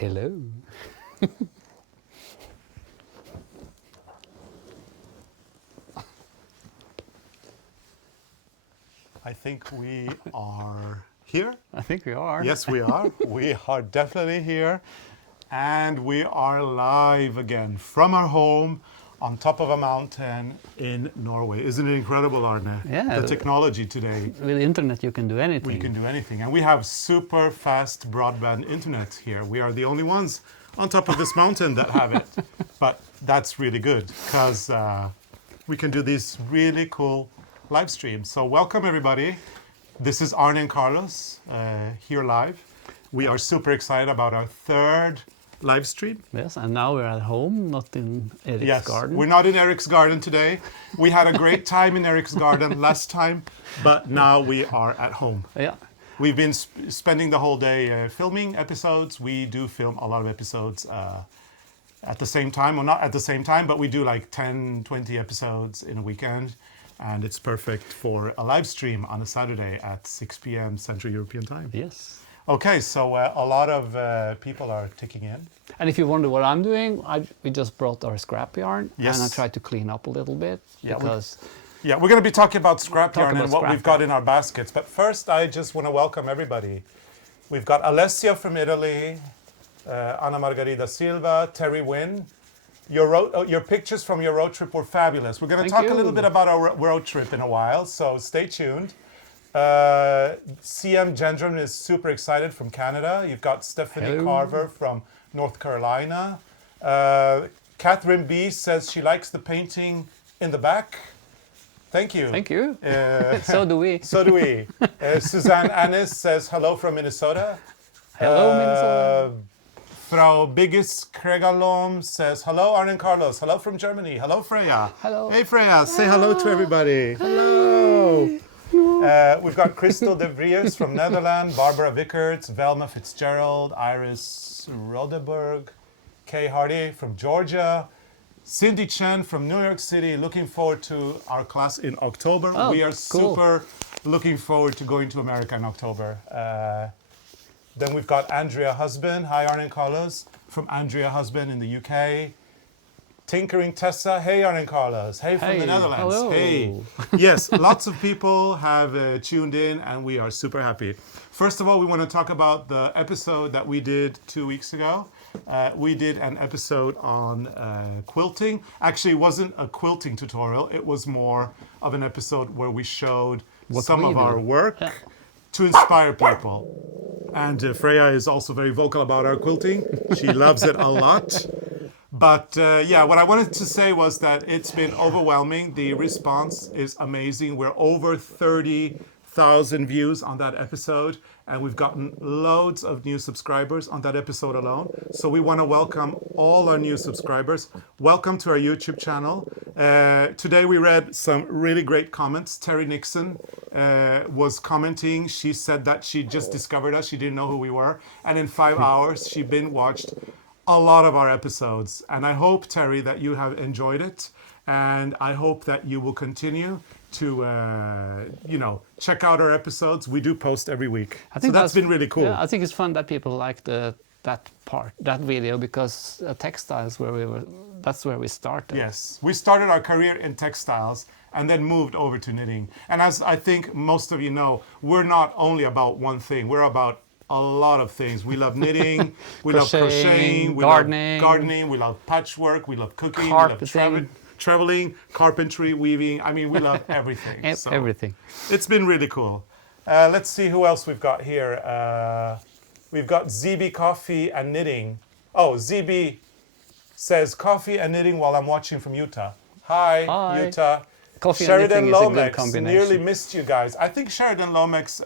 Hello. I think we are here. I think we are. Yes, we are. We are definitely here. And we are live again from our home on top of a mountain in Norway. Isn't it incredible, Arne? Yeah. The technology today. With the internet you can do anything. We can do anything. And we have super fast broadband internet here. We are the only ones on top of this mountain that have it. But that's really good because we can do these really cool live streams. So welcome everybody. This is ARNE CARLOS here live. We are super excited about our third live stream. Yes, and now we're at home, not in Eric's garden. We're not in Eric's garden today. We had a great time in Eric's garden last time, but now we are at home. Yeah. We've been spending the whole day filming episodes. We do film a lot of episodes at the same time, or not at the same time, but we do like 10, 20 episodes in a weekend. And it's perfect for a live stream on a Saturday at 6 p.m. Central European Time. Yes. Okay, so a lot of people are ticking in. And if you wonder what I'm doing, we just brought our scrap yarn. Yes. And I tried to clean up a little bit because... We're going to be talking about scrap yarn and what we've got in our baskets. But first, I just want to welcome everybody. We've got Alessia from Italy, Anna Margarida Silva, Terry Wynn. Your pictures from your road trip were fabulous. We're going to talk a little bit about our road trip in a while, so stay tuned. CM Gendron is super excited from Canada. You've got Stephanie Carver from North Carolina. Catherine B says she likes the painting in the back. Thank you. Thank you. So do we. So do we. Suzanne Annis says hello from Minnesota. Hello, Minnesota. Frau Biggis Kregalom says, hello, Arne Carlos. Hello from Germany. Hello, Freya. Hello. Hey, Freya. Say hello to everybody. Hello. We've got Crystal de Vries from Netherlands, Barbara Vickerts, Velma Fitzgerald, Iris Rodeberg, Kay Hardy from Georgia, Cindy Chen from New York City. Looking forward to our class in October. We are super looking forward to going to America in October. Then we've got Andrea Husband. Hi, Arne Carlos. From Andrea Husband in the UK. Tinkering Tessa. Hey, Arne Carlos. Hey, from the Netherlands. Hello. Hey. Yes, lots of people have tuned in and we are super happy. First of all, we want to talk about the episode that we did 2 weeks ago. We did an episode on quilting. Actually, it wasn't a quilting tutorial. It was more of an episode where we showed some of our work to inspire people. And Freya is also very vocal about our quilting. She loves it a lot. But what I wanted to say was that it's been overwhelming. The response is amazing. We're over 30,000 views on that episode. And we've gotten loads of new subscribers on that episode alone. So we want to welcome all our new subscribers. Welcome to our YouTube channel. Today we read some really great comments. Terry Nixon was commenting. She said that she just discovered us. She didn't know who we were. And in 5 hours, she binge-watched a lot of our episodes. And I hope, Terry, that you have enjoyed it. And I hope that you will continue to check out our episodes. We do post every week. I think that's been really cool. Yeah, I think it's fun that people like that video, because textiles that's where we started. Yes, we started our career in textiles and then moved over to knitting. And as I think most of you know, we're not only about one thing. We're about a lot of things. We love knitting, we love crocheting, we love gardening, we love patchwork, we love cooking, we love traveling, carpentry, weaving. I mean, we love everything. Everything. It's been really cool. Let's see who else we've got here. We've got ZB Coffee and Knitting. Oh, ZB says coffee and knitting while I'm watching from Utah. Hi. Utah. Coffee Sheridan and knitting is a good Lomax, combination. nearly missed you guys. I think Sheridan Lomax,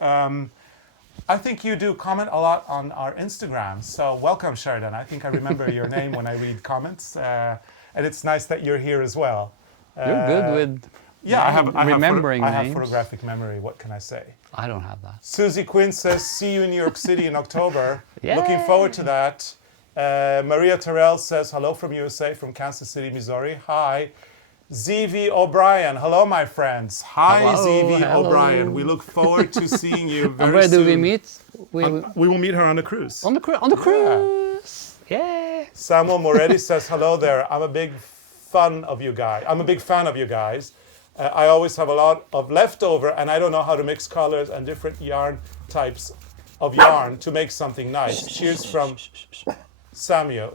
I think you do comment a lot on our Instagram. So welcome, Sheridan. I think I remember your name when I read comments. And it's nice that you're here as well. You're good with remembering names. I have photographic memory. What can I say? I don't have that. Susie Quinn says, see you in New York City in October. Yay. Looking forward to that. Maria Terrell says, hello from USA, from Kansas City, Missouri. Hi. ZV O'Brien. Hello, my friends. Hi, ZV O'Brien. We look forward to seeing you very soon. And where do we meet? We will meet her on the cruise. On the cruise. Yeah. Samuel Moretti says, hello there. I'm a big fan of you guys. I always have a lot of leftover and I don't know how to mix colors and different yarn types of yarn to make something nice. Cheers from Samuele.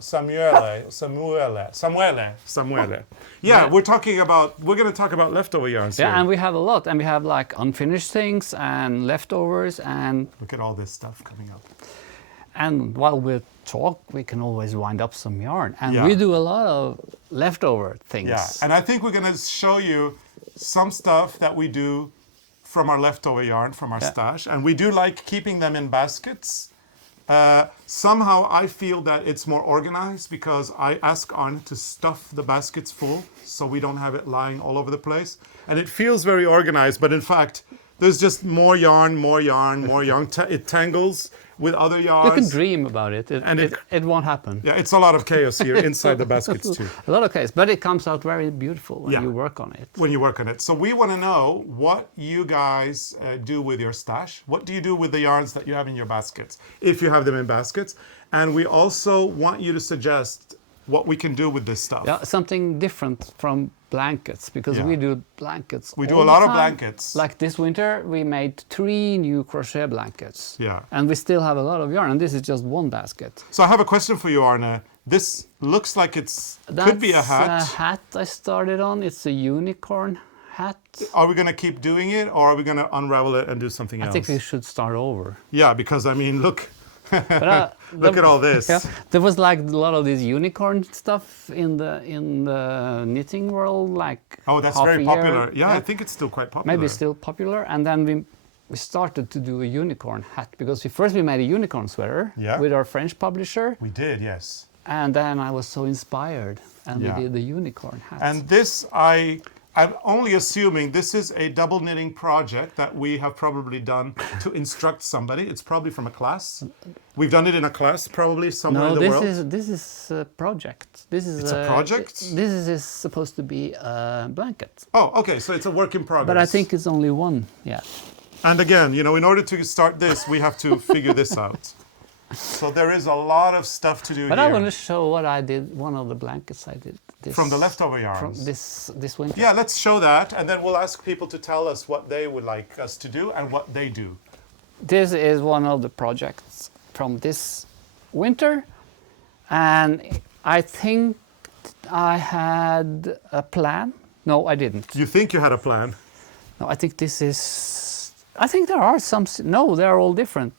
Yeah, we're going to talk about leftover yarns here. Yeah, and we have a lot. And we have like unfinished things and leftovers and... Look at all this stuff coming up. And while we talk, we can always wind up some yarn. And Yeah. we do a lot of leftover things. Yeah, and I think we're going to show you some stuff that we do from our leftover yarn, from our stash. And we do like keeping them in baskets. Somehow I feel that it's more organized because I ask Arne to stuff the baskets full so we don't have it lying all over the place. And it feels very organized, but in fact, there's just more yarn. It tangles with other yarns. You can dream about it. It won't happen. Yeah, it's a lot of chaos here inside the baskets too. A lot of chaos, but it comes out very beautiful when you work on it. When you work on it. So we want to know what you guys do with your stash. What do you do with the yarns that you have in your baskets, if you have them in baskets? And we also want you to suggest what we can do with this stuff. Yeah, something different from blankets, because we do blankets. We do a lot of blankets. Like this winter, we made 3 new crochet blankets. Yeah. And we still have a lot of yarn, and this is just one basket. So I have a question for you, Arne. This looks like could be a hat. That's a hat I started on. It's a unicorn hat. Are we going to keep doing it, or are we going to unravel it and do something else? I think we should start over. Yeah, because I mean, look. But, Look at all this. Yeah, there was like a lot of this unicorn stuff in the knitting world, like that's half very a popular. year. Yeah, I think it's still quite popular. Maybe still popular. And then we started to do a unicorn hat, because first we made a unicorn sweater with our French publisher. We did, yes. And then I was so inspired, and we did the unicorn hat. And this, I'm only assuming this is a double knitting project that we have probably done to instruct somebody. It's probably from a class. We've done it in a class, probably somewhere in the world. No, this is a project. It's a project? This is supposed to be a blanket. Oh, okay, so it's a work in progress. But I think it's only one, And again, in order to start this, we have to figure this out. So there is a lot of stuff to do here. But I want to show what I did, one of the blankets I did. From the leftover yarns? From this winter. Yeah, let's show that, and then we'll ask people to tell us what they would like us to do and what they do. This is one of the projects from this winter, and I think I had a plan. No, I didn't. You think you had a plan? No, I think there are some. No, they're all different.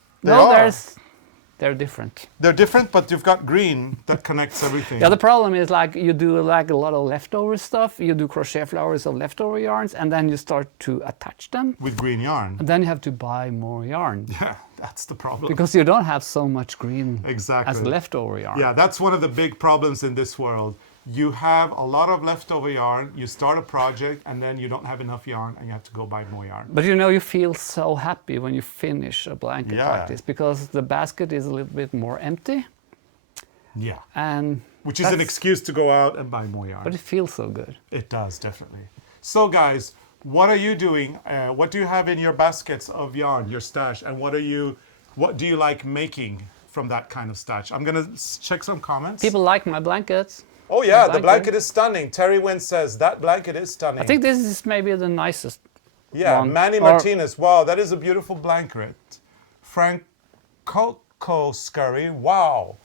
They're different. They're different, but you've got green that connects everything. Yeah, the problem is like you do like a lot of leftover stuff. You do crochet flowers of leftover yarns, and then you start to attach them. With green yarn. And then you have to buy more yarn. Yeah, that's the problem. Because you don't have so much green as leftover yarn. Yeah, that's one of the big problems in this world. You have a lot of leftover yarn, you start a project, and then you don't have enough yarn, and you have to go buy more yarn. But you feel so happy when you finish a blanket like this, because the basket is a little bit more empty. Yeah. And which is an excuse to go out and buy more yarn. But it feels so good. It does, definitely. So guys, what are you doing? What do you have in your baskets of yarn, your stash, and what do you like making from that kind of stash? I'm gonna check some comments. People like my blankets. Oh yeah, the blanket is stunning. Terry Wynn says, that blanket is stunning. I think this is maybe the nicest one. Manny Martinez, wow, that is a beautiful blanket. Frank Coco Scurry, wow.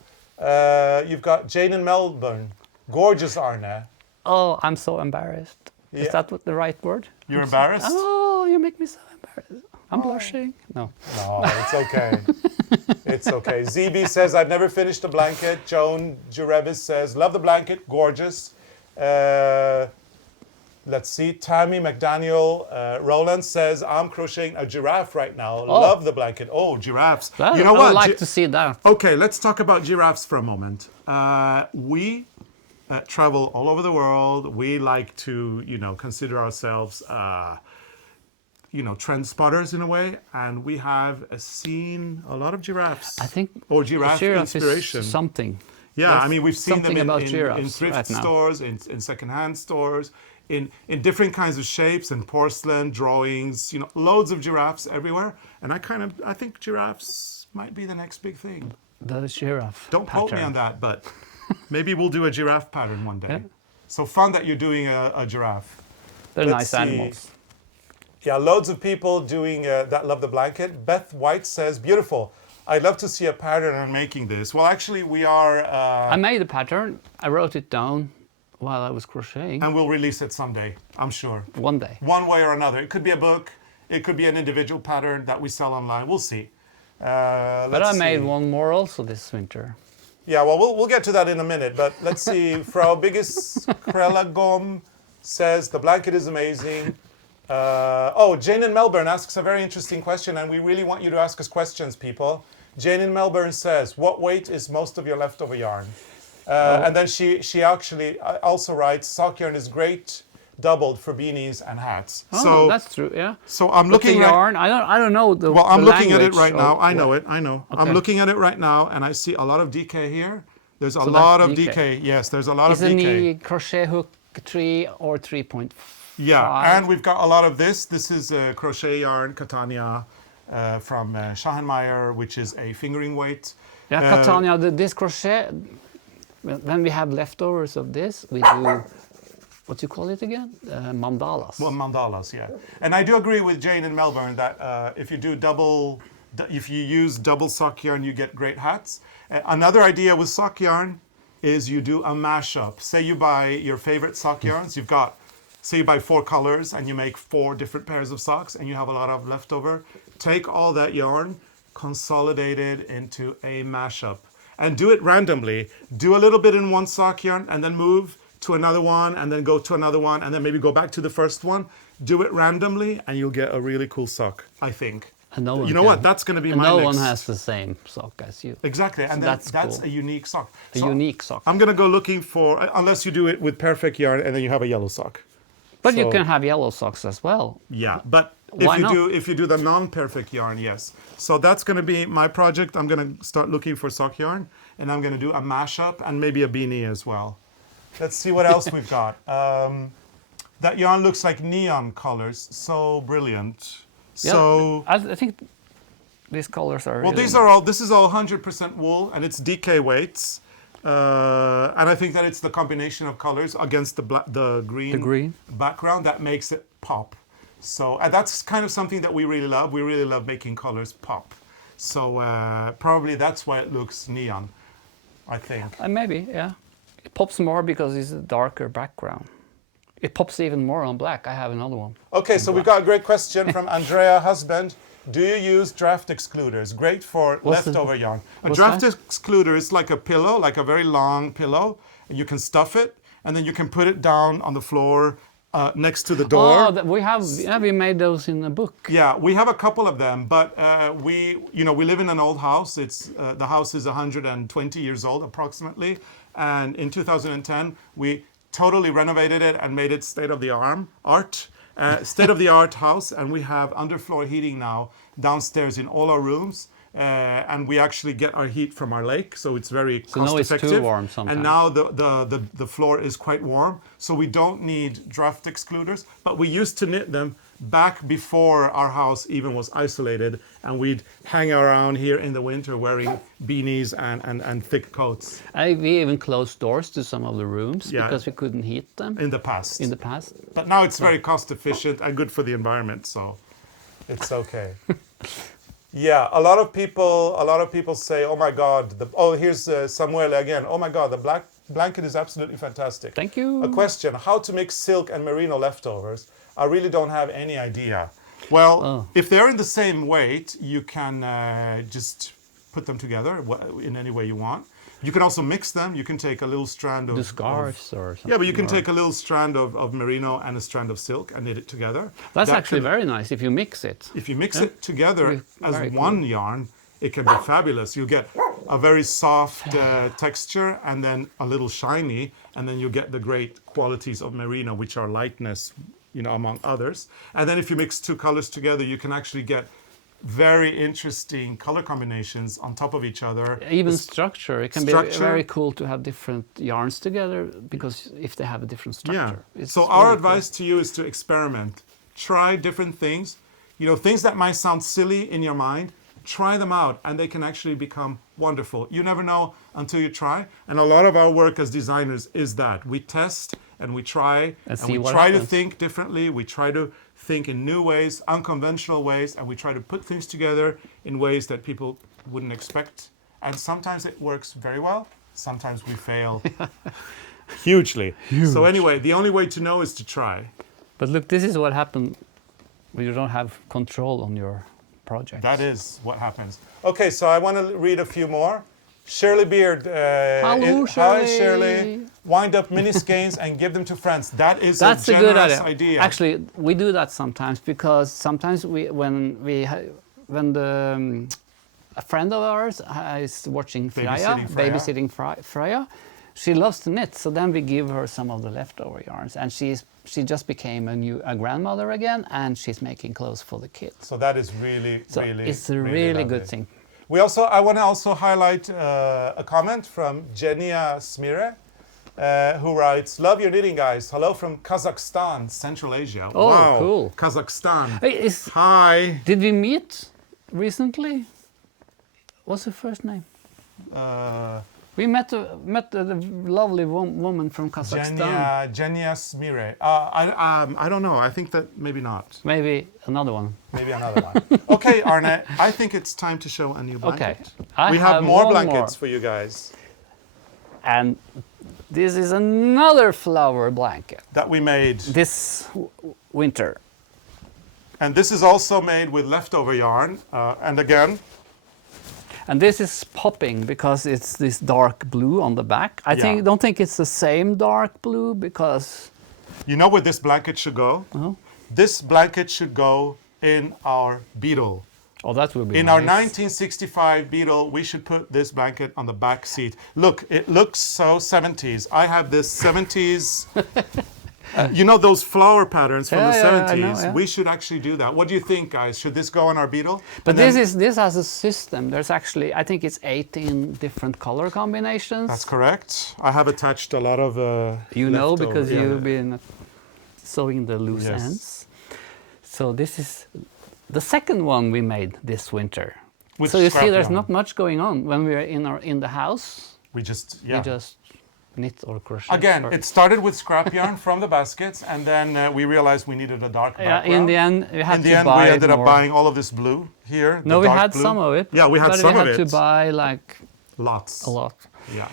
You've got Jane in Melbourne, gorgeous Arne. Oh, I'm so embarrassed. Is that the right word? You're embarrassed? Oh, you make me so embarrassed. I'm blushing. No, it's okay. It's okay. ZB says, I've never finished a blanket. Joan Jurevis says, love the blanket, gorgeous. Let's see, Tammy McDaniel Roland says, I'm crocheting a giraffe right now. Love the blanket. Oh, giraffes. You know what? I'd like to see that. Okay, let's talk about giraffes for a moment. We travel all over the world. We like to, consider ourselves trend spotters in a way, and we have seen a lot of giraffes. I think giraffe inspiration. Is something. Yeah, I mean, we've seen them in thrift stores, in secondhand stores, in different kinds of shapes and porcelain drawings. Loads of giraffes everywhere, and I think giraffes might be the next big thing. The giraffe Don't quote me pattern. on that, but maybe we'll do a giraffe pattern one day. Yeah. So fun that you're doing a giraffe. They're Let's nice see. animals. Yeah, loads of people doing that love the blanket. Beth White says, beautiful. I'd love to see a pattern on making this. Well, actually, we are... I made a pattern. I wrote it down while I was crocheting. and we'll release it someday, I'm sure. One day. One way or another. It could be a book. It could be an individual pattern that we sell online. We'll see. But I made one more also this winter. Yeah, well, we'll get to that in a minute. But let's see. Frau Biggest Krellagom says, the blanket is amazing. Jane in Melbourne asks a very interesting question, and we really want you to ask us questions, people. Jane in Melbourne says, what weight is most of your leftover yarn? And then she actually also writes, sock yarn is great, doubled for beanies and hats. Oh, So that's true. Yeah. So I'm But the looking at... yarn, I don't know the. Well, I'm the looking at it language right now. of I know what- it. I know. Okay. I'm looking at it right now, and I see a lot of DK here. There's a So lot that's of DK. DK. Yes, there's a lot Is of DK. any crochet hook 3 or 3.5? Yeah, and we've got a lot of this. This is crochet yarn, Catania, from Schahenmeyer, which is a fingering weight. Yeah, Catania, this crochet, when we have leftovers of this, we do, what do you call it again? Mandalas. Well, mandalas, yeah. And I do agree with Jane in Melbourne that if you use double sock yarn, you get great hats. Another idea with sock yarn is you do a mashup. Say you buy your favorite sock yarns, say you buy 4 colors and you make 4 different pairs of socks and you have a lot of leftover. Take all that yarn, consolidate it into a mashup and do it randomly. Do a little bit in one sock yarn and then move to another one and then go to another one and then maybe go back to the first one. Do it randomly and you'll get a really cool sock, I think. And no one You know can- what? That's going to be and my no next. one has the same sock as you. Exactly, and So that's that's cool. a unique sock. A unique sock. I'm going to go looking for, unless you do it with perfect yarn and then you have a yellow sock. But you so- can have yellow socks as well. Yeah, but Why not? if you do the non-perfect yarn, yes. So that's going to be my project. I'm going to start looking for sock yarn, and I'm going to do a mashup and maybe a beanie as well. Let's see what else we've got. That yarn looks like neon colors. So brilliant. Yeah, So I think these colors are. well, really this is all 100% wool, and it's DK weights. And I think that it's the combination of colors against the green background that makes it pop. So and that's kind of something that we really love. We really love making colors pop. So probably that's why it looks neon, I think. Maybe, yeah. It pops more because it's a darker background. It pops even more on black. I have another one. Okay, so we've got a great question from Andrea Husband. Do you use draught excluders? Great for leftover yarn. A draught excluder is like a pillow, like a very long pillow. And you can stuff it, and then you can put it down on the floor next to the door. Oh, we made those in a book. Yeah, we have a couple of them, but we live in an old house. It's the house is 120 years old approximately, and in 2010 we totally renovated it and made it state-of-the-art house, and we have underfloor heating now downstairs in all our rooms. And we actually get our heat from our lake, so it's very cost effective. It's too warm sometimes. And now the floor is quite warm, so we don't need draught excluders. But we used to knit them back before our house even was isolated, and we'd hang around here in the winter wearing beanies and thick coats. We even closed doors to some of the rooms because we couldn't heat them in the past. But now it's very cost efficient and good for the environment, so it's okay. Yeah, a lot of people say, "Oh my God!" Here's Samuele again. "Oh my God, the black blanket is absolutely fantastic." Thank you. A question: how to mix silk and merino leftovers? I really don't have any idea. Well, if they're in the same weight, you can just put them together in any way you want. You can also mix them. You can take a little strand of... The scarves or something. Yeah, but you can take a little strand of merino and a strand of silk and knit it together. That's actually very nice if you mix it. If you mix it together as very one yarn, it can be fabulous. You get a very soft texture and then a little shiny, and then you get the great qualities of merino, which are lightness, among others. And then if you mix 2 colors together, you can actually get very interesting color combinations on top of each other. Even structure. It can be very cool to have different yarns together because if they have a different structure. Yeah. So our advice to you is to experiment. Try different things. Things that might sound silly in your mind, try them out, and they can actually become wonderful. You never know until you try. And a lot of our work as designers is that. We test and we try, and we try to think differently. We try to think in new ways, unconventional ways, and we try to put things together in ways that people wouldn't expect. And sometimes it works very well. Sometimes we fail hugely. So anyway, the only way to know is to try. But look, this is what happened when you don't have control on your project. That is what happens. Okay, so I want to read a few more. Shirley Beard. Hello, Hi, Shirley. Wind up mini skeins and give them to friends. That's a good generous idea. Actually, we do that sometimes because sometimes a friend of ours is watching babysitting Freya. She loves to knit, so then we give her some of the leftover yarns, and she just became a grandmother again, and she's making clothes for the kids. So that is really it's a really good thing. I want to also highlight a comment from Genia Smire, who writes, "Love your knitting, guys. Hello from Kazakhstan, Central Asia." Oh, wow, cool. Kazakhstan. Hey, Hi. Did we meet recently? What's her first name? We met a lovely woman from Kazakhstan. Genia Smire. I don't know. I think that maybe not. Maybe another one. Maybe another one. Okay, Arne, I think it's time to show a new blanket. Okay. We have more blankets for you guys. And this is another flower blanket. That we made. This winter. And this is also made with leftover yarn. And again, and this is popping because it's this dark blue on the back. I don't think it's the same dark blue because... You know where this blanket should go? This blanket should go in our Beetle. Oh, that would be in nice. our 1965 Beetle, we should put this blanket on the back seat. Look, it looks so 70s. I have this 70s... you know those flower patterns from the 70s? I know, yeah. We should actually do that. What do you think, guys? Should this go on our Beetle? But this has a system. There's actually, I think it's 18 different color combinations. That's correct. I have attached a lot of you know, because you've been sewing the loose ends. So this is the second one we made this winter. So you see there's not much going on when we're in the house. We just knit or crochet. Again, it started with scrap yarn from the baskets, and then we realized we needed a dark background. In the end, we had to buy we ended up buying all of this blue here. No, we had some of it. Yeah, we had some of it. But we had to buy like... Lots. A lot. Yeah.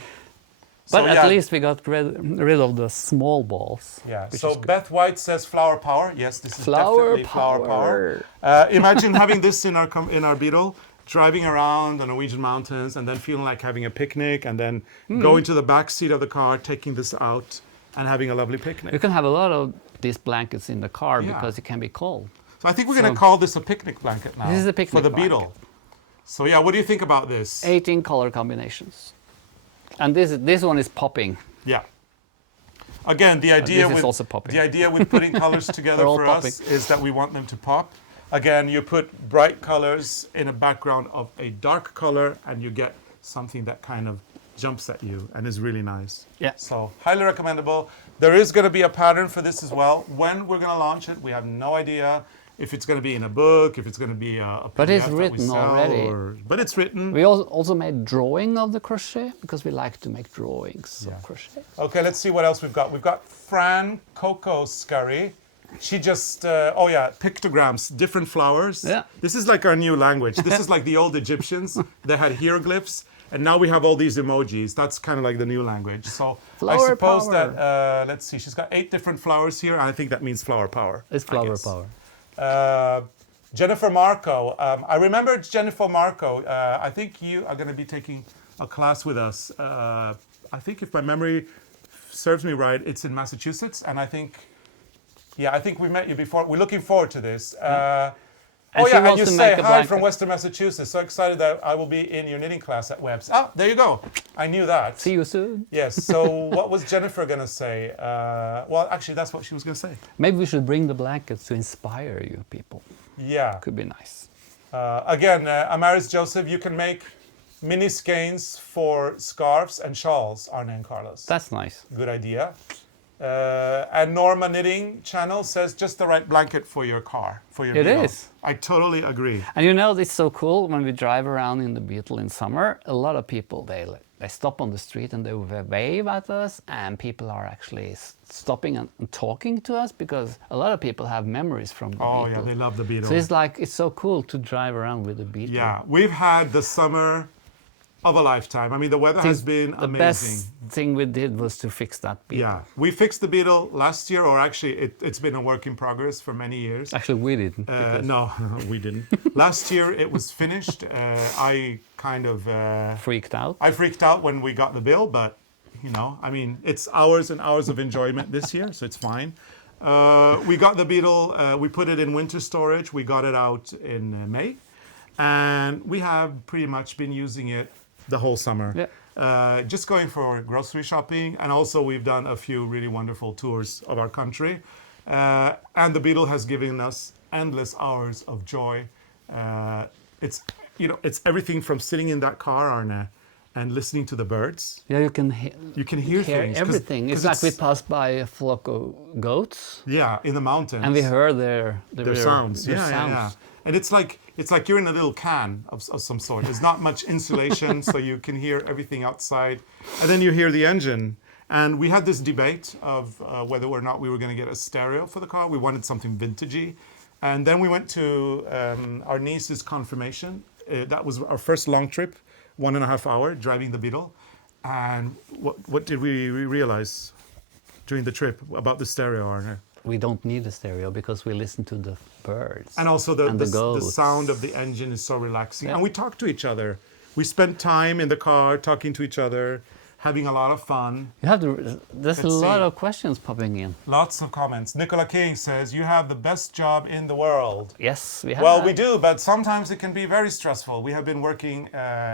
But at least we got rid of the small balls. Yeah, so Beth White says flower power. Yes, this is definitely flower power. Imagine having this in our Beetle. Driving around the Norwegian mountains and then feeling like having a picnic and then going to the back seat of the car, taking this out and having a lovely picnic. You can have a lot of these blankets in the car because it can be cold. So I think we're going to call this a picnic blanket now. This is a picnic for the blanket. Beetle. So yeah, what do you think about this? 18 color combinations. And this one is popping. Yeah. Again, the idea with putting colors together for us is that we want them to pop. Again, you put bright colors in a background of a dark color and you get something that kind of jumps at you and is really nice. Yeah. So highly recommendable. There is going to be a pattern for this as well. When we're going to launch it, we have no idea if it's going to be in a book, if it's going to be a PDF But it's written already. But it's written. We also made drawing of the crochet because we like to make drawings of crochet. Okay, let's see what else we've got. We've got Fran Coco Scurry. She just, pictograms, different flowers. Yeah. This is like our new language. This is like the old Egyptians. They had hieroglyphs, and now we have all these emojis. That's kind of like the new language. So I suppose that, let's see, she's got 8 different flowers here, and I think that means flower power. It's flower power. Jennifer Marco. I remember Jennifer Marco. I think you are going to be taking a class with us. I think if my memory serves me right, it's in Massachusetts, and I think we met you before. We're looking forward to this. And you say hi from Western Massachusetts. So excited that I will be in your knitting class at Webb's. Ah, there you go. I knew that. See you soon. Yes. So what was Jennifer going to say? Well, actually, that's what she was going to say. Maybe we should bring the blankets to inspire you people. Yeah. Could be nice. Again, Amaris Joseph, you can make mini skeins for scarves and shawls, ARNE and Carlos. That's nice. Good idea. And Norma Knitting Channel says just the right blanket for your car, for your Beetle. It is. I totally agree. And you know, it's so cool when we drive around in the Beetle in summer. A lot of people, they stop on the street and they wave at us, and people are actually stopping and talking to us because a lot of people have memories from the Beetle. Oh yeah, they love the Beetle. So it's like, it's so cool to drive around with the Beetle. Yeah, we've had the summer of a lifetime. I mean, the weather has been amazing. The best thing we did was to fix that Beetle. Yeah, we fixed the Beetle last year, or actually it's been a work in progress for many years. Actually, we didn't. No, we didn't. Last year it was finished. I kind of... freaked out. I freaked out when we got the bill, but, you know, I mean, it's hours and hours of enjoyment this year, so it's fine. We got the Beetle, we put it in winter storage. We got it out in May, and we have pretty much been using it the whole summer. Yeah. Just going for grocery shopping, and also we've done a few really wonderful tours of our country. And the Beetle has given us endless hours of joy. It's, you know, it's everything from sitting in that car, Arne, and listening to the birds. Yeah, you can hear things. Everything. It's like we passed by a flock of goats. Yeah, in the mountains. And we heard their sounds. Their Yeah, sounds. yeah. And it's like you're in a little can of some sort. There's not much insulation, so you can hear everything outside. And then you hear the engine. And we had this debate of whether or not we were going to get a stereo for the car. We wanted something vintagey. And then we went to our niece's confirmation. That was our first long trip, 1.5 hour driving the Beetle. And what did we realize during the trip about the stereo, Arne? We don't need a stereo because we listen to the birds. And also the sound of the engine is so relaxing. Yeah. And we talk to each other. We spend time in the car talking to each other, having a lot of fun. There's a lot of questions popping in. Lots of comments. Nicola King says, you have the best job in the world. Yes, we have. Well, we do, but sometimes it can be very stressful. We have been working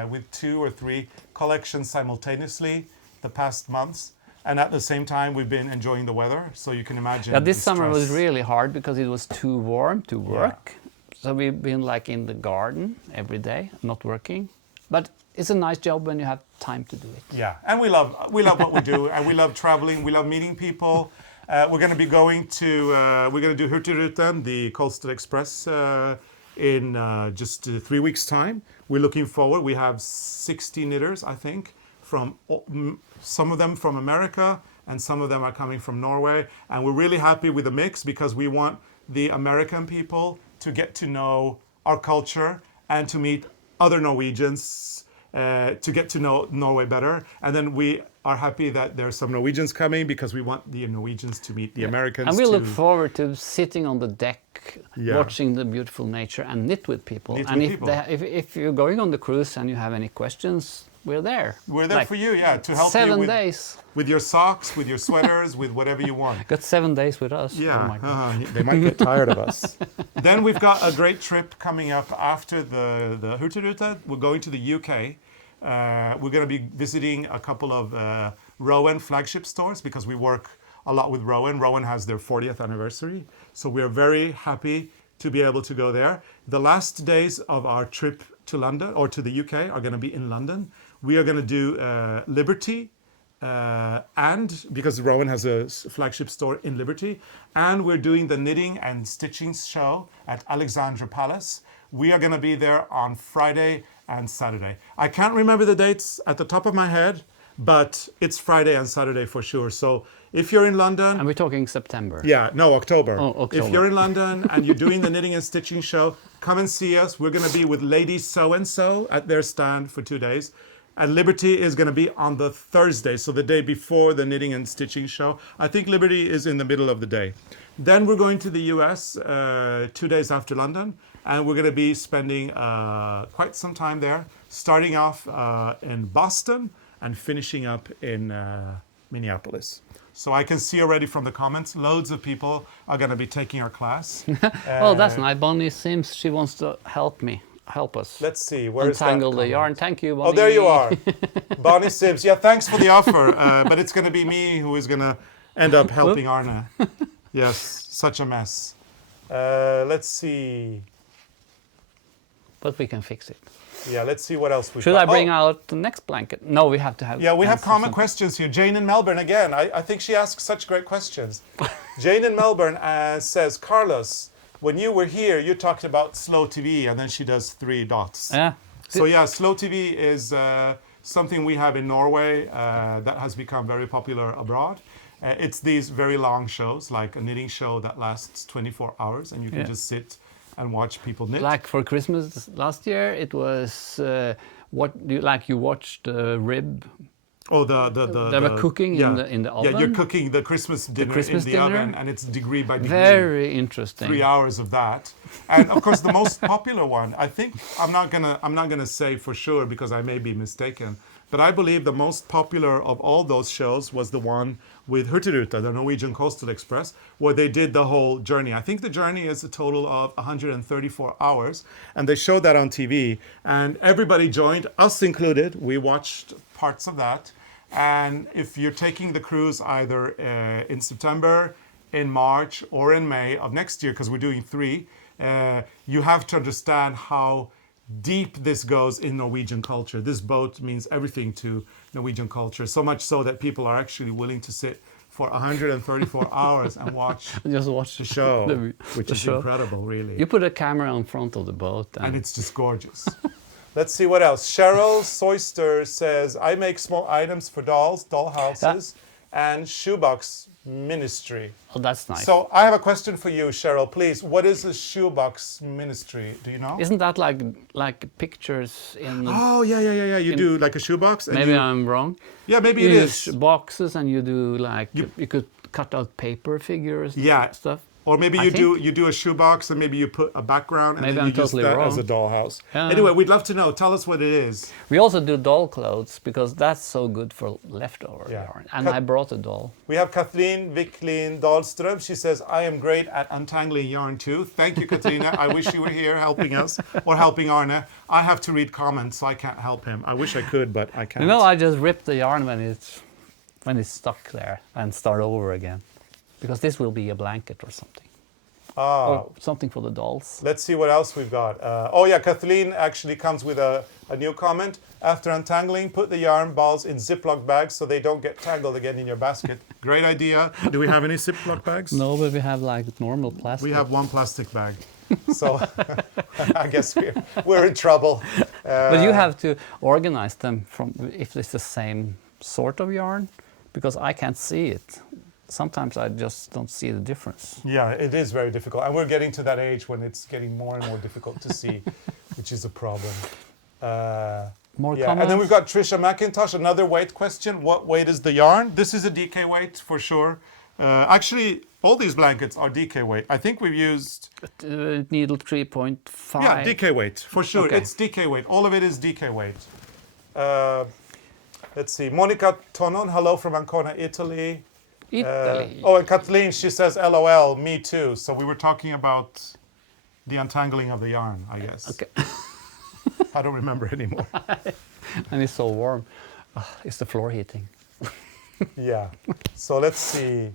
with 2 or 3 collections simultaneously the past months. And at the same time, we've been enjoying the weather, so you can imagine. Yeah, this summer was really hard because it was too warm to work. Yeah. So we've been like in the garden every day, not working. But it's a nice job when you have time to do it. Yeah, and we love what we do, and we love traveling. We love meeting people. We're going to be going to we're going to do RERUN, the Coastal Express, in just 3 weeks' time. We're looking forward. We have 60 knitters, I think, from some of them from America, and some of them are coming from Norway. And we're really happy with the mix because we want the American people to get to know our culture and to meet other Norwegians, to get to know Norway better. And then we are happy that there's some Norwegians coming because we want the Norwegians to meet the Americans. And we look forward to sitting on the deck, watching the beautiful nature and knit with people. If you're going on the cruise and you have any questions, we're there. We're there for you, to help 7 you days. With your socks, with your sweaters, with whatever you want. Got 7 days with us. Yeah, oh my God. They might get tired of us. Then we've got a great trip coming up after the RERUN. We're going to the UK. We're going to be visiting a couple of RERUN flagship stores because we work a lot with RERUN. RERUN has their 40th anniversary. So we're very happy to be able to go there. The last days of our trip to London or to the UK are going to be in London. We are going to do Liberty, and because RERUN has a flagship store in Liberty, and we're doing the knitting and stitching show at Alexandra Palace. We are going to be there on Friday and Saturday. I can't remember the dates at the top of my head, but it's Friday and Saturday for sure. So if you're in London... And we're talking September. Yeah, no, October. Oh, October. If you're in London and you're doing the knitting and stitching show, come and see us. We're going to be with Lady So-and-so at their stand for 2 days. And Liberty is going to be on the Thursday, so the day before the knitting and stitching show. I think Liberty is in the middle of the day. Then we're going to the US 2 days after London, and we're going to be spending quite some time there, starting off in Boston and finishing up in Minneapolis. So I can see already from the comments, loads of people are going to be taking our class. Oh, that's nice. Bonnie Sims, she wants to help us. Let's see, where is that untangle the yarn. Thank you, Bonnie. Oh, there you are. Bonnie Sims. Yeah, thanks for the offer. But it's going to be me who is going to end up helping Arne. Yes, such a mess. Let's see. But we can fix it. Yeah, let's see what else we Should I bring out the next blanket? No, we have to have. Yeah, we have common questions here. Jane in Melbourne again. I think she asks such great questions. Jane in Melbourne says, Carlos, when you were here, you talked about slow TV, and then she does 3 dots. Yeah. So yeah, slow TV is something we have in Norway that has become very popular abroad. It's these very long shows, like a knitting show that lasts 24 hours, and you can just sit and watch people knit. Like for Christmas last year, it was you watched rib. Oh, they were cooking in the oven. Yeah, you're cooking the Christmas dinner in the oven, and it's degree by degree. Very interesting. 3 hours of that, and of course the most popular one. I think I'm not gonna say for sure because I may be mistaken, but I believe the most popular of all those shows was the one with Hurtigruten, the Norwegian Coastal Express, where they did the whole journey. I think the journey is a total of 134 hours, and they showed that on TV, and everybody joined, us included. We watched parts of that. And if you're taking the cruise either in September, in March, or in May of next year, because we're doing 3, you have to understand how deep this goes in Norwegian culture. This boat means everything to Norwegian culture, so much so that people are actually willing to sit for 134 hours and just watch the show, which is incredible, really. You put a camera in front of the boat. And it's just gorgeous. Let's see what else. Cheryl Soyster says, I make small items for dolls, doll houses, and shoebox ministry. Oh, that's nice. So I have a question for you, Cheryl, please. What is a shoebox ministry? Do you know? Isn't that like pictures in the... Oh, yeah. You do like a shoebox? And maybe I'm wrong. Yeah, maybe you it use is. boxes and you do like, you could cut out paper figures and stuff. Or maybe you do a shoebox and maybe you put a background and then you use that as a dollhouse. Anyway, we'd love to know. Tell us what it is. We also do doll clothes because that's so good for leftover yarn. And I brought a doll. We have Kathleen Wiklin Dahlström. She says, I am great at untangling yarn too. Thank you, Katrina. I wish you were here helping us or helping Arne. I have to read comments, so I can't help him. I wish I could, but I can't. You know, I just rip the yarn when it's stuck there and start over again. Because this will be a blanket or something. Or something for the dolls. Let's see what else we've got. Kathleen actually comes with a new comment. After untangling, put the yarn balls in Ziploc bags so they don't get tangled again in your basket. Great idea. Do we have any Ziploc bags? No, but we have like normal plastic. We have one plastic bag. So I guess we're in trouble. But you have to organize them from if it's the same sort of yarn, because I can't see it. Sometimes I just don't see the difference. Yeah, it is very difficult. And we're getting to that age when it's getting more and more difficult to see, which is a problem. More comments? And then we've got Trisha McIntosh, another weight question. What weight is the yarn? This is a DK weight for sure. Actually, all these blankets are DK weight. I think we've used... needle 3.5. Yeah, DK weight, for sure. Okay. It's DK weight. All of it is DK weight. Let's see. Monica Tonon, hello from Ancona, Italy. And Kathleen, she says, LOL, me too. So we were talking about the untangling of the yarn, I guess. Okay. I don't remember anymore. And it's so warm. It's the floor heating. Yeah. So let's see.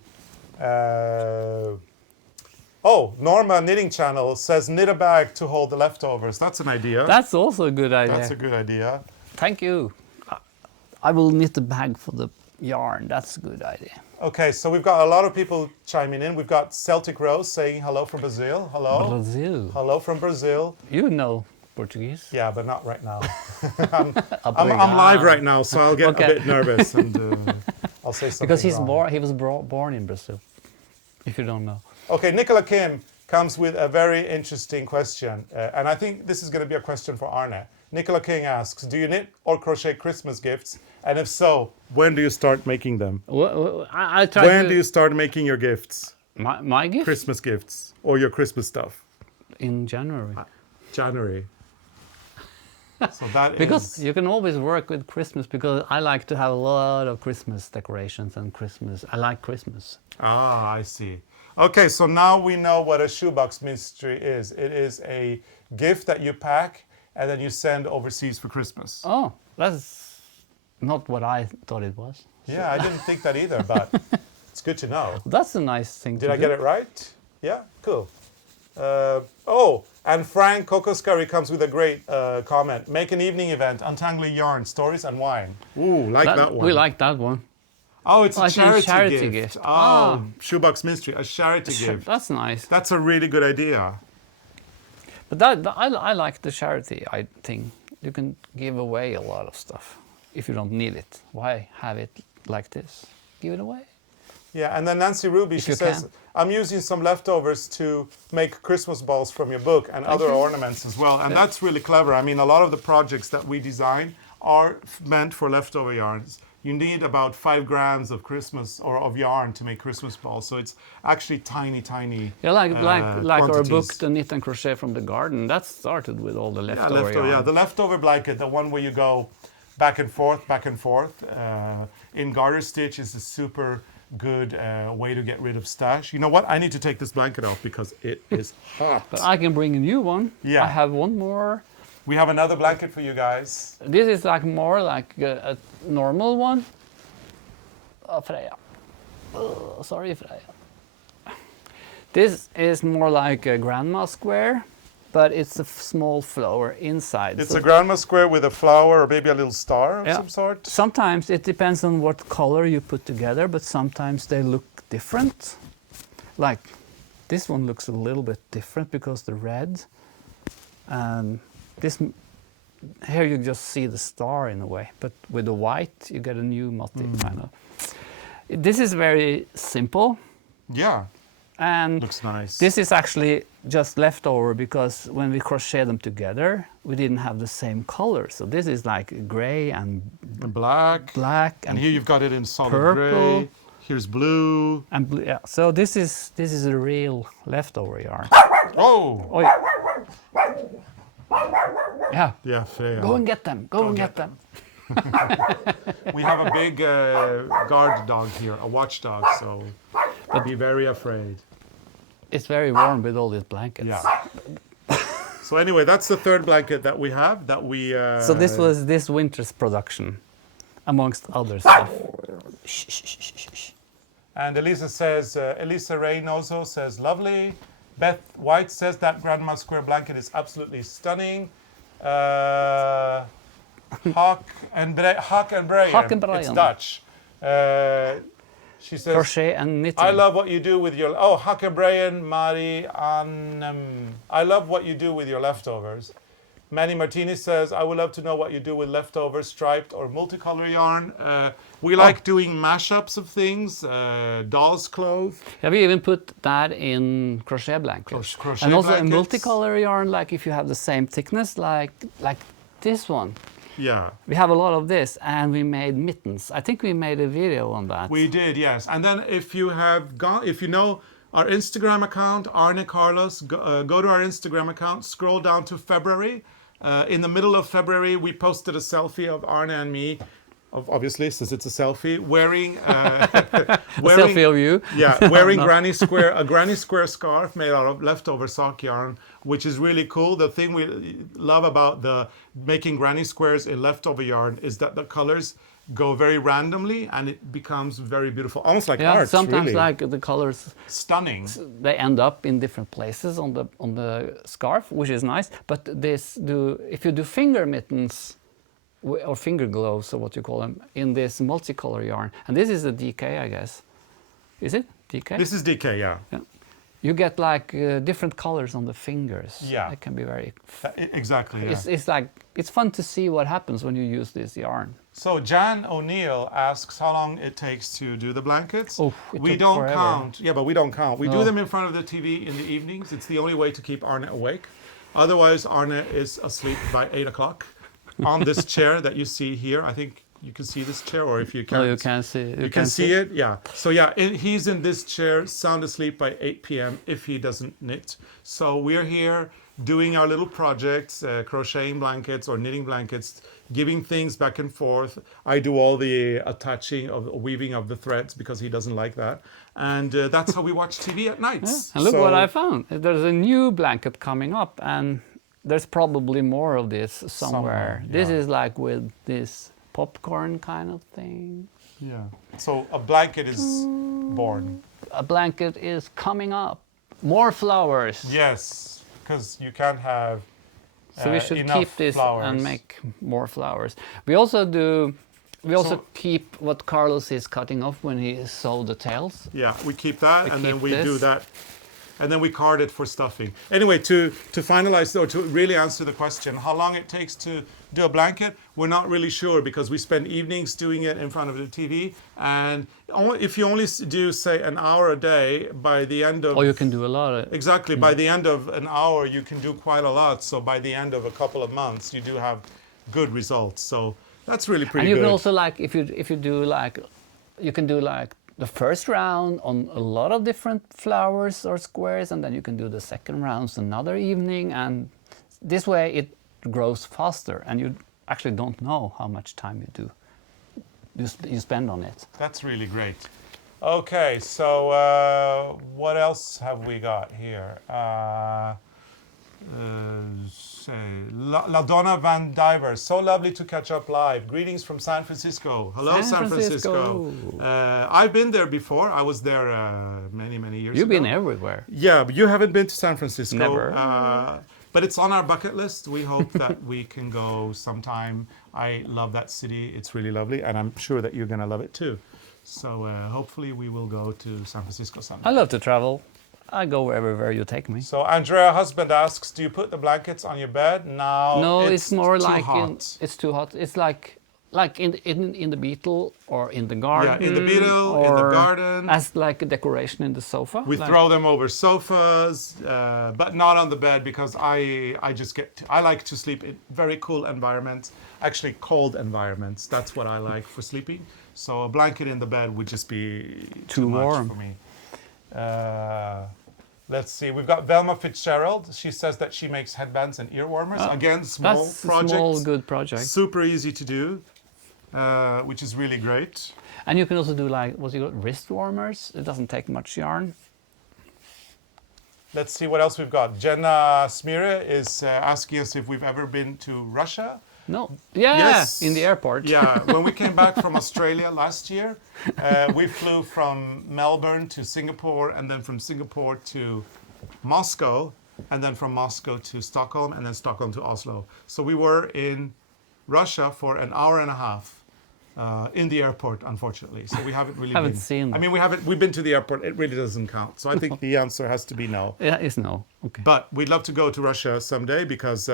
Norma Knitting Channel says knit a bag to hold the leftovers. That's an idea. That's also a good idea. That's a good idea. Thank you. I will knit a bag for the yarn. That's a good idea. Okay, so we've got a lot of people chiming in. We've got Celtic Rose saying hello from Brazil. Hello. Brazil. Hello from Brazil. You know Portuguese. Yeah, but not right now. I'm live right now, so I'll get a bit nervous and I'll say something because wrong. he was born in Brazil, if you don't know. Okay, Nicola Kim comes with a very interesting question. And I think this is going to be a question for Arne. Nicola King asks, do you knit or crochet Christmas gifts? And if so, when do you start making them? When do you start making your gifts? My gifts? Christmas gifts or your Christmas stuff? In January. January. So that because you can always work with Christmas, because I like to have a lot of Christmas decorations and Christmas. I like Christmas. Ah, I see. Okay, so now we know what a shoebox mystery is. It is a gift that you pack and then you send overseas for Christmas. Oh, that's not what I thought it was. Yeah, I didn't think that either, but it's good to know. That's a nice thing to do. Did I get it right? Yeah, cool. And Frank Kokoscurry comes with a great comment. Make an evening event, untangling yarn, stories and wine. Ooh, that one. We like that one. Oh, it's a charity gift. Oh, Shoebox Ministry, a charity gift. That's nice. That's a really good idea. But I like the charity thing. You can give away a lot of stuff if you don't need it. Why have it like this? Give it away. Yeah, and then Nancy Ruby, she says, I'm using some leftovers to make Christmas balls from your book and other ornaments as well. And that's really clever. I mean, a lot of the projects that we design are meant for leftover yarns. You need about 5 grams of Christmas or of yarn to make Christmas balls. So it's actually tiny, tiny. Yeah, like our book, quantities. The Knit and Crochet from the Garden. That started with all the leftover yarn. Yeah, the leftover blanket, the one where you go back and forth, in garter stitch is a super good way to get rid of stash. You know what? I need to take this blanket off because it is hot. But I can bring a new one. Yeah. I have one more. We have another blanket for you guys. This is like more like a normal one. Oh, Freya. Oh, sorry, Freya. This is more like a grandma square, but it's a small flower inside. It's a grandma square with a flower or maybe a little star of some sort. Sometimes it depends on what color you put together, but sometimes they look different. Like this one looks a little bit different because the red. And this here you just see the star in a way, but with the white you get a new motif kind of. This is very simple. Yeah. And looks nice. This is actually just leftover because when we crochet them together, we didn't have the same color. So this is like gray and black. And here you've got it in solid purple, gray. Here's blue. And blue. Yeah. So this is a real leftover yarn. Oh. Oh yeah. Yeah. Yeah, fair. Go and get them. Go and get them. We have a big guard dog here, a watchdog, so be very afraid. It's very warm with all these blankets. Yeah. So anyway, that's the third blanket that we have. So this was this winter's production, amongst other stuff. And Elisa says, Elisa Reynoso says, lovely. Beth White says that grandma square blanket is absolutely stunning. Hawk and Brian. It's Dutch. She says, crochet and knitting. I love what you do with your... Oh, Hawk and Brian, Mari, I love what you do with your leftovers. Manny Martinez says, I would love to know what you do with leftovers, striped or multicolor yarn. We like doing mashups of things, doll's clothes. Yeah, we even put that in crochet blankets. Crochet and also blankets. a multicolor yarn, like if you have the same thickness, like this one. Yeah. We have a lot of this, and we made mittens. I think we made a video on that. We did, yes. And then if you know our Instagram account, ARNE CARLOS, go to our Instagram account, scroll down to February. In the middle of February, we posted a selfie of Arne and me, obviously, since it's a selfie, wearing a selfie of you. Yeah, wearing a granny square scarf made out of leftover sock yarn, which is really cool. The thing we love about making granny squares in leftover yarn is that the colors go very randomly and it becomes very beautiful, almost like art. Sometimes really. like the colors stunning. They end up in different places on the scarf, which is nice. But if you do finger mittens or finger gloves or what you call them in this multicolor yarn, and this is a DK, I guess. Is it DK? This is DK, yeah. You get like different colors on the fingers. Yeah, it can be very. Exactly. Yeah. It's fun to see what happens when you use this yarn. So Jan O'Neill asks how long it takes to do the blankets. Oh, we don't count. Yeah, but we don't count. We do them in front of the TV in the evenings. It's the only way to keep Arne awake. Otherwise, Arne is asleep by 8 o'clock on this chair that you see here. I think you can see this chair, or if you can't. No, you can see. You can see it. Yeah. So yeah, he's in this chair, sound asleep by 8 p.m. if he doesn't knit. So we're here doing our little projects, crocheting blankets or knitting blankets, giving things back and forth. I do all the weaving of the threads because he doesn't like that. And that's how we watch TV at nights. Yeah. And look what I found. There's a new blanket coming up, and there's probably more of this somewhere. This is like with this popcorn kind of thing. Yeah. So a blanket is born. A blanket is coming up. More flowers. Yes. because you can't have So we should enough keep this flowers. and make more flowers. We also do. We also keep what Carlos is cutting off when he sewed the tails. Yeah, we keep that, and then keep we this. do that, and then we card it for stuffing. Anyway, to finalize though, to really answer the question, how long it takes to do a blanket, we're not really sure because we spend evenings doing it in front of the TV, and if you only do say an hour a day, by the end of You can do a lot of. exactly by the end of an hour you can do quite a lot. So by the end of a couple of months you do have good results. So that's really pretty And you good. can also like if you do like, you can do like the first round on a lot of different flowers or squares, and then you can do the second rounds another evening, and this way it grows faster, and you actually don't know how much time you spend on it. That's really great. Okay, so what else have we got here? La Donna Van Diver, so lovely to catch up live. Greetings from San Francisco. Hello, San Francisco. I've been there before. I was there many years ago. You've been everywhere. Yeah, but you haven't been to San Francisco. Never. But it's on our bucket list. We hope that we can go sometime. I love that city. It's really lovely, and I'm sure that you're going to love it too. So hopefully we will go to San Francisco someday. I love to travel. I go everywhere you take me. So Andrea husband asks, do you put the blankets on your bed? No, it's more too like hot. it's too hot. It's like in the beetle or in the garden. Yeah, in the beetle, in the garden. As like a decoration in the sofa. We throw them over sofas, but not on the bed because I like to sleep in very cool environments, actually cold environments. That's what I like for sleeping. So a blanket in the bed would just be too warm much for me. Let's see. We've got Velma Fitzgerald. She says that she makes headbands and ear warmers. Again, small that's project. Small, good project. Super easy to do, which is really great. And you can also do like wrist warmers. It doesn't take much yarn. Let's see what else we've got. Jenna Smira is asking us if we've ever been to Russia. No. Yeah, Yes. in the airport. Yeah, when we came back from Australia last year, we flew from Melbourne to Singapore, and then from Singapore to Moscow, and then from Moscow to Stockholm, and then Stockholm to Oslo. So we were in Russia for an hour and a half in the airport, unfortunately. So we haven't really Haven't seen them. I mean, we've been to the airport. It really doesn't count. So I think the answer has to be no. Yeah, it's no. Okay. But we'd love to go to Russia someday because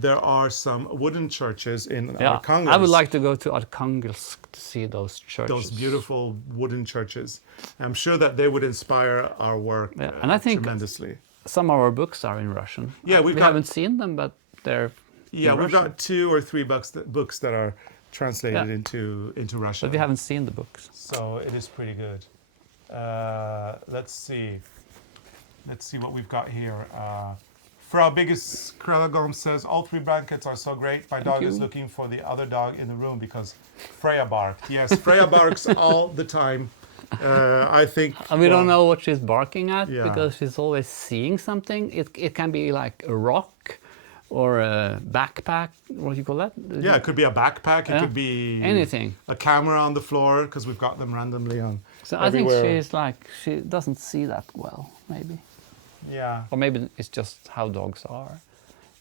there are some wooden churches in Arkhangelsk. I would like to go to Arkhangelsk to see those churches. Those beautiful wooden churches. I'm sure that they would inspire our work and I think tremendously. some of our books are in Russian. Yeah, we haven't seen them, but they're in we've Russian. got 2 or 3 books that are translated into Russian. But we haven't seen the books. So it is pretty good. Let's see. Let's see what we've got here. Frau Biggest Krellagom says, all 3 blankets are so great. My dog is looking for the other dog in the room because Freya barked. Yes, Freya barks all the time. I think... And we don't know what she's barking at Yeah. because she's always seeing something. It can be like a rock or a backpack. What do you call that? Yeah, it could be a backpack. It could be... anything. A camera on the floor because we've got them randomly on So I think everywhere. she doesn't see that well, maybe. Yeah. Or maybe it's just how dogs are.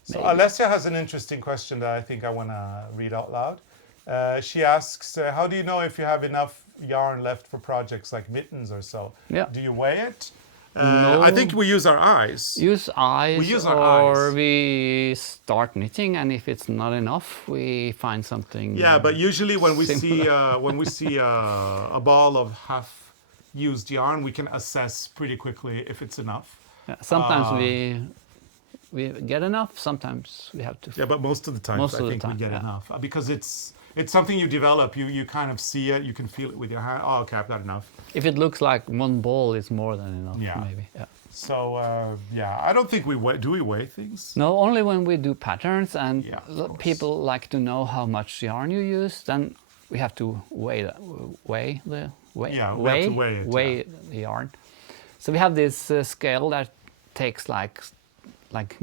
So Maybe. Alessia has an interesting question that I think I want to read out loud. She asks, how do you know if you have enough yarn left for projects like mittens or so? Yeah. Do you weigh it? No. I think we use our eyes. Use eyes, We use our or eyes. we start knitting, and if it's not enough, we find something. Yeah, but usually when we Simpler. see a ball of half-used yarn, we can assess pretty quickly if it's enough. Yeah, sometimes we get enough. Sometimes we have to. Yeah, but most of the time, Most I of the think we time, get yeah. enough because it's something you develop. You kind of see it. You can feel it with your hand. Oh, okay, I've got enough. If it looks like one ball, it's more than enough. Yeah. Maybe. Yeah. So I don't think we weigh. Do we weigh things? No, only when we do patterns and Yeah, of course. people like to know how much yarn you use. Then we have to weigh Yeah, we have to weigh it, weigh the yarn. So we have this scale that takes like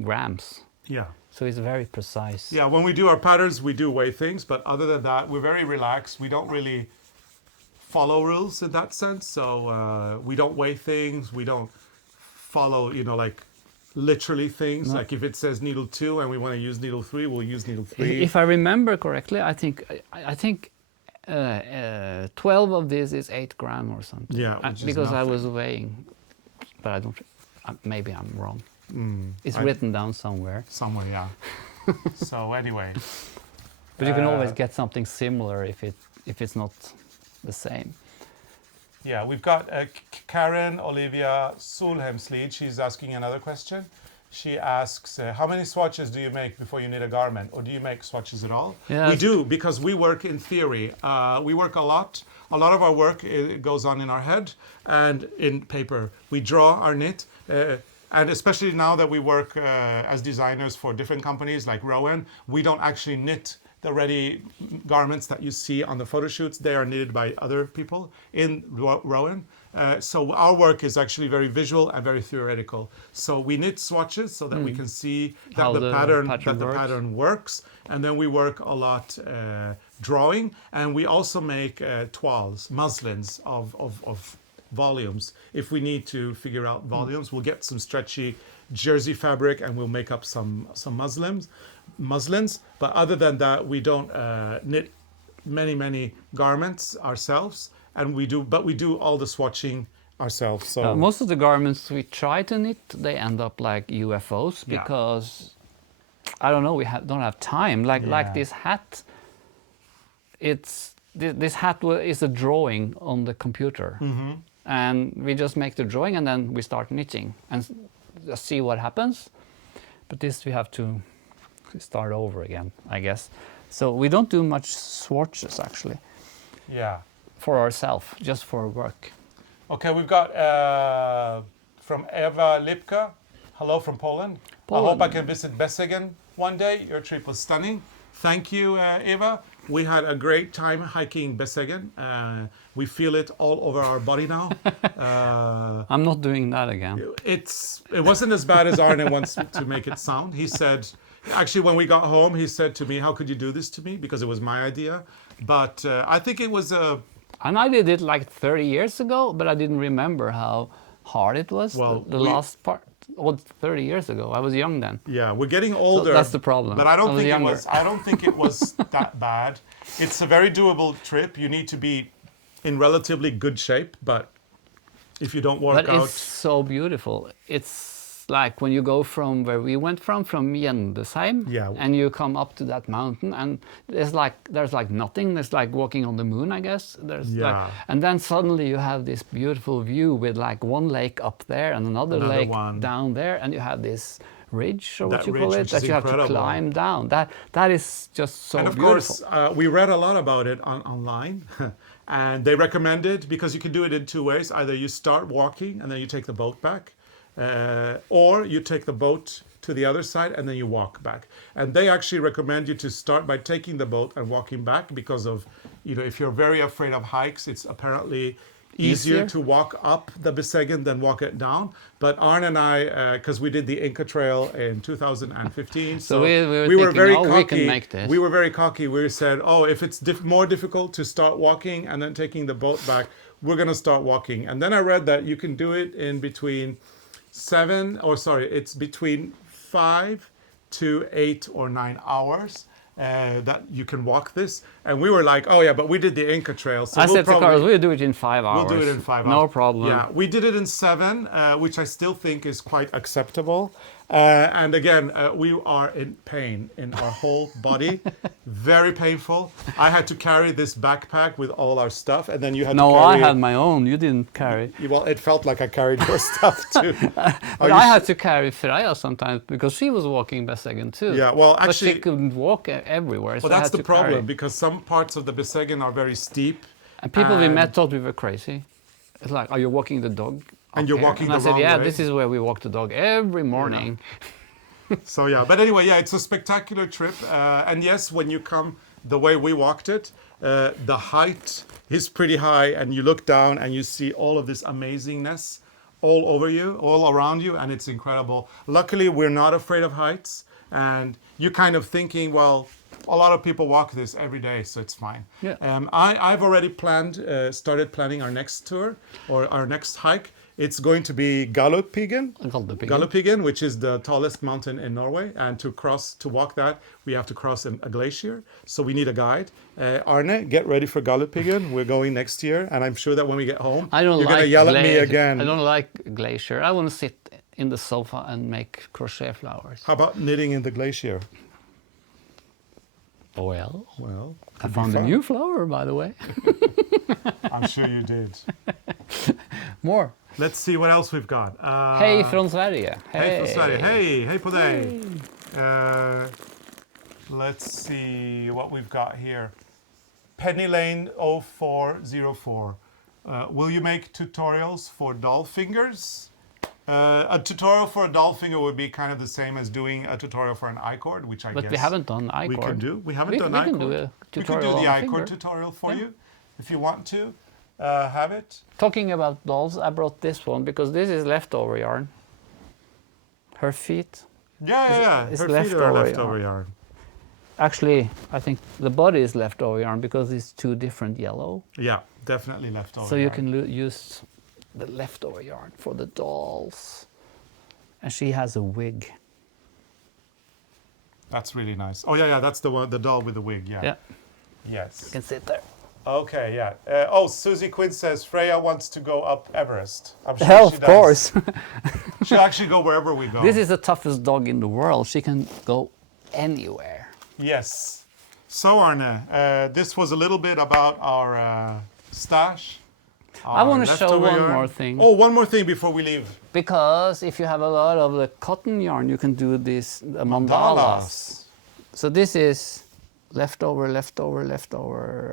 grams. Yeah. So it's very precise. Yeah, when we do our patterns, we do weigh things, but other than that, we're very relaxed. We don't really follow rules in that sense. So we don't weigh things. We don't follow, like literally things. Like if it says needle 2 and we want to use needle 3, we'll use needle 3. If I remember correctly, I think 12 of this is 8 gram or something. Yeah, because I was weighing, but I don't. Maybe I'm wrong. It's written down somewhere. Somewhere, yeah. So anyway, but you can always get something similar if it's not the same. Yeah, we've got Karen Olivia Solheimslid. She's asking another question. She asks, how many swatches do you make before you knit a garment? Or do you make swatches at all? Yeah, we do, because we work in theory. We work a lot. A lot of our work goes on in our head and in paper. We draw our knit. And especially now that we work as designers for different companies like RERUN, we don't actually knit the ready garments that you see on the photo shoots. They are knitted by other people in RERUN. So our work is actually very visual and very theoretical. So we knit swatches so that we can see that the pattern works. And then we work a lot drawing. And we also make toiles, muslins of volumes. If we need to figure out volumes, we'll get some stretchy jersey fabric and we'll make up some muslins. But other than that, we don't knit many garments ourselves, and we do all the swatching ourselves. So most of the garments we try to knit, they end up like UFOs because I don't know, we don't have time. Like this hat, this hat is a drawing on the computer. And we just make the drawing and then we start knitting and just see what happens. But this we have to start over again, I guess. So we don't do much swatches actually. Yeah. For ourselves, just for work. Okay, we've got from Eva Lipka. Hello from Poland. I hope I can visit Bessegen one day. Your trip was stunning. Thank you, Eva. We had a great time hiking Bessegen. We feel it all over our body now. I'm not doing that again. It wasn't as bad as Arne wants to make it sound. He said, actually, when we got home, he said to me, "How could you do this to me?" Because it was my idea. But I think it was a... And I did it like 30 years ago, but I didn't remember how hard it was. Well, the last part was 30 years ago. I was young then. Yeah, we're getting older. So that's the problem. But I don't think it was that bad. It's a very doable trip. You need to be in relatively good shape, but if you don't work out... But it's so beautiful. It's like when you go from where we went from Jendesheim, and you come up to that mountain, and there's like nothing. There's like walking on the moon, I guess. And then suddenly you have this beautiful view with like one lake up there and another lake down there, and you have this ridge, or what you call it, that you have to climb down. That is just so beautiful. And of course, we read a lot about it online. And they recommend it because you can do it in two ways. Either you start walking and then you take the boat back, or you take the boat to the other side and then you walk back. And they actually recommend you to start by taking the boat and walking back because of, if you're very afraid of hikes, it's apparently easier to walk up the Bessegen than walk it down. But Arne and I, because we did the Inca Trail in 2015, so we were very cocky. We can make this. We were very cocky. We said, if it's more difficult to start walking and then taking the boat back, we're going to start walking. And then I read that you can do it in between it's between 5 to 8 or 9 hours. That you can walk this, and we were like, but we did the Inca Trail, so I said to Carlos, we'll do it in 5 hours. We'll do it in 5 hours. No problem. Yeah, we did it in 7, which I still think is quite acceptable. And again, we are in pain in our whole body, very painful. I had to carry this backpack with all our stuff, and then you had to carry... No, I had my own. You didn't carry. Well, it felt like I carried your stuff too. But I had to carry Freya sometimes because she was walking Bessegen too. Yeah, well, actually... But she couldn't walk everywhere, so well, that's I had the problem, because some parts of the Bessegen are very steep. And people we met thought we were crazy. It's like, are you walking the dog? And you're walking the wrong way. And I said, this is where we walk the dog every morning. Yeah. So but anyway, it's a spectacular trip. And yes, when you come the way we walked it, the height is pretty high, and you look down and you see all of this amazingness all over you, all around you, and it's incredible. Luckily, we're not afraid of heights, and you're kind of thinking, well, a lot of people walk this every day, so it's fine. Yeah. I've already started planning our next tour or our next hike. It's going to be Galdhøpiggen, Galdhøpiggen, which is the tallest mountain in Norway. And to walk that, we have to cross a glacier. So we need a guide. Arne, get ready for Galdhøpiggen. We're going next year. And I'm sure that when we get home, you're going to yell at me again. I don't like glacier. I want to sit in the sofa and make crochet flowers. How about knitting in the glacier? Well, I could be found a fun. new flower, by the way. I'm sure you did. More. Let's see what else we've got. Hej från Sverige. Hej från Sverige. Hej på dig. Let's see what we've got here. Penny Lane 0404. Will you make tutorials for doll fingers? A tutorial for a doll finger would be kind of the same as doing a tutorial for an I-cord, which I guess But we haven't done I-cord. we can do. We haven't done I-cord. We can do a We could tutorial do the on a I-cord finger. tutorial for you if you want to have it. Talking about dolls, I brought this one because this is leftover yarn. Her feet. Yeah. It's Her feet are leftover leftover yarn. Actually, I think the body is leftover yarn because it's two different yellow. Yeah, definitely leftover So you yarn. can use the leftover yarn for the dolls. And she has a wig. That's really nice. Oh yeah, that's the one, the doll with the wig. Yeah. Yeah, Yes. you can sit there. Okay. Yeah. Susie Quinn says Freya wants to go up Everest. I'm sure Hell, she of does. course. She'll actually go wherever we go. This is the toughest dog in the world. She can go anywhere. Yes. So Arne, this was a little bit about our stash. I want to show leftover one yarn. more thing. Oh, one more thing before we leave. Because if you have a lot of the cotton yarn, you can do these mandalas. So this is leftover,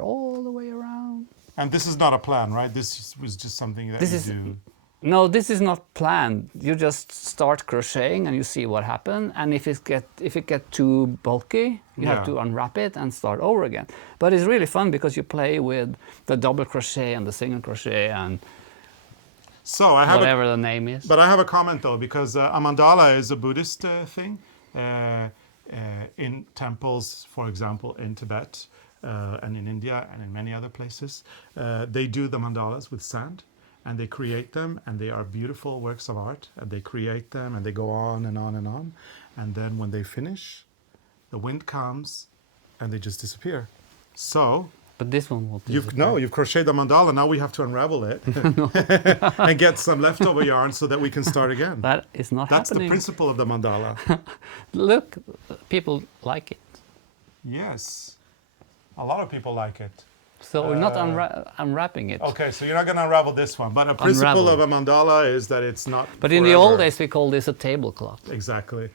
all the way around. And this is not a plan, right? This was just something that you do. No, this is not planned. You just start crocheting and you see what happens. And if it get too bulky, you have to unwrap it and start over again. But it's really fun because you play with the double crochet and the single crochet and So I have whatever the name is. But I have a comment though, because a mandala is a Buddhist thing. In temples, for example, in Tibet and in India and in many other places, they do the mandalas with sand. And they create them, and they are beautiful works of art. And they create them, and they go on and on and on. And then when they finish, the wind comes, and they just disappear. So But this one will you've crocheted the mandala. Now we have to unravel it and get some leftover yarn so that we can start again. That is not That's happening. the principle of the mandala. Look, people like it. Yes, a lot of people like it. So we're not unwrapping it. Okay, so you're not going to unravel this one, but a principle of a mandala is that it's not. But in the old days, we called this a tablecloth, Exactly.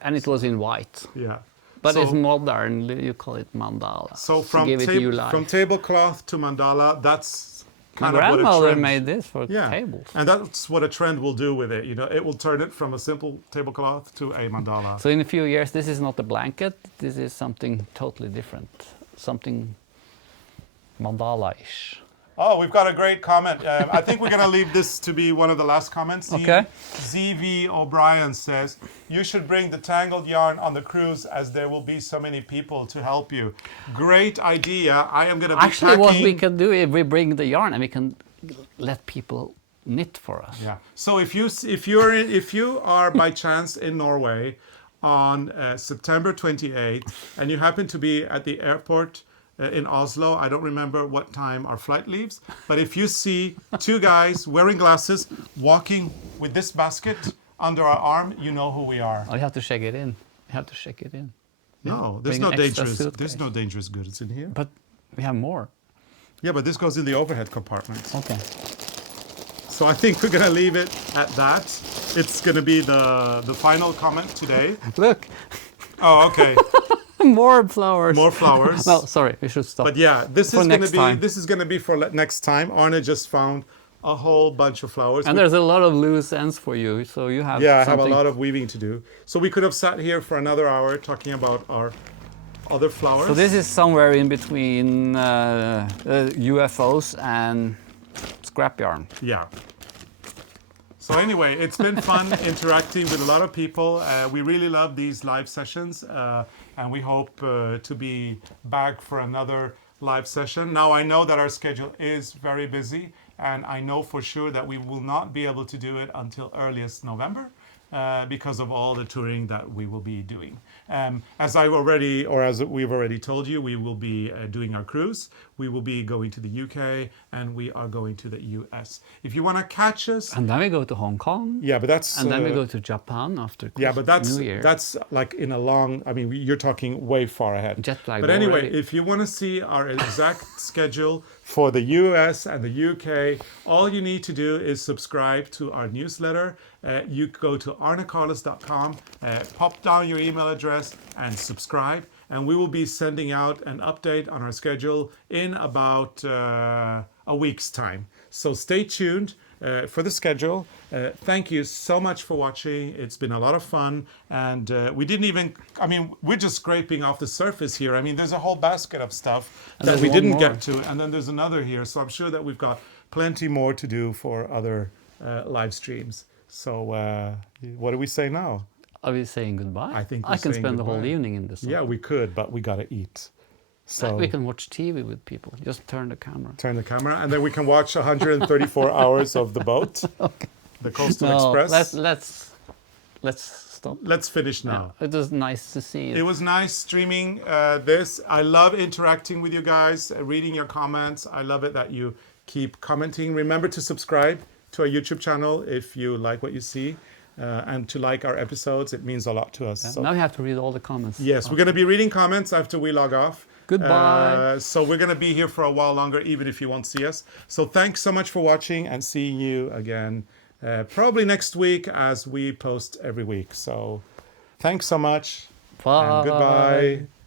and it was in white. Yeah. But So- it's modern. You call it mandala. So to give it new life. from tablecloth to mandala, that's My kind of what a grandmother trend. made this for Yeah, tables. and that's what a trend will do with it. You know, it will turn it from a simple tablecloth to a mandala. So in a few years, this is not a blanket. This is something totally different. Something mandala-ish. Oh, we've got a great comment. I think we're going to leave this to be one of the last comments. Okay. ZV O'Brien says, you should bring the tangled yarn on the cruise as there will be so many people to help you. Great idea. I am going to be Actually, packing. what we can do is we bring the yarn and we can let people knit for us. Yeah. So if you are by chance in Norway on September 28th and you happen to be at the airport in Oslo, I don't remember what time our flight leaves, but if you see two guys wearing glasses walking with this basket under our arm, you know who we are. Oh, you have to check it in. You have to check it in. No, there's Bring no an extra dangerous. suitcase. There's no dangerous goods in here. But we have more. Yeah, but this goes in the overhead compartment. Okay. So I think we're gonna leave it at that. It's gonna be the final comment today. Look, Oh, okay. more flowers. More flowers. No, sorry, we should stop. But yeah, this For is gonna next be time. this is gonna be for next time. Arne just found a whole bunch of flowers. And there's a lot of loose ends for you, so you have Yeah, I have a something. lot of weaving to do. So we could have sat here for another hour talking about our other flowers. So this is somewhere in between UFOs and scrap yarn. Yeah. So anyway, it's been fun interacting with a lot of people. We really love these live sessions, and we hope to be back for another live session. Now I know that our schedule is very busy, and I know for sure that we will not be able to do it until earliest November. Because of all the touring that we will be doing. As we've already told you, we will be doing our cruise. We will be going to the UK, and we are going to the US. If you want to catch us, and then we go to Hong Kong. Yeah, but that's and then we go to Japan after Christmas, but New Year. That's like in a long. I mean, you're talking way far ahead. Jet lag. But anyway, already. if you want to see our exact schedule for the US and the UK, all you need to do is subscribe to our newsletter. You go to arnecarlos.com, pop down your email address and subscribe, and we will be sending out an update on our schedule in about a week's time. So stay tuned for the schedule. Thank you so much for watching. It's been a lot of fun, and we're just scraping off the surface here. I mean, there's a whole basket of stuff that we didn't get to, and then there's another here. So I'm sure that we've got plenty more to do for other live streams. So what do we say now? Are we saying goodbye? I think I can spend the whole evening in this. Yeah, we could, but we gotta eat. So we can watch TV with people. Just turn the camera. Turn the camera, and then we can watch 134 hours of the boat, okay. The Coastal Express. Let's stop. Let's finish now. Yeah, it was nice to see you. It was nice streaming this. I love interacting with you guys, reading your comments. I love it that you keep commenting. Remember to subscribe to our YouTube channel if you like what you see, and to like our episodes. It means a lot to us. Yeah. So now we have to read all the comments. Yes, we're going to be reading comments after we log off. Goodbye. So we're going to be here for a while longer, even if you won't see us. So thanks so much for watching, and seeing you again probably next week, as we post every week. So thanks so much. Bye. And goodbye.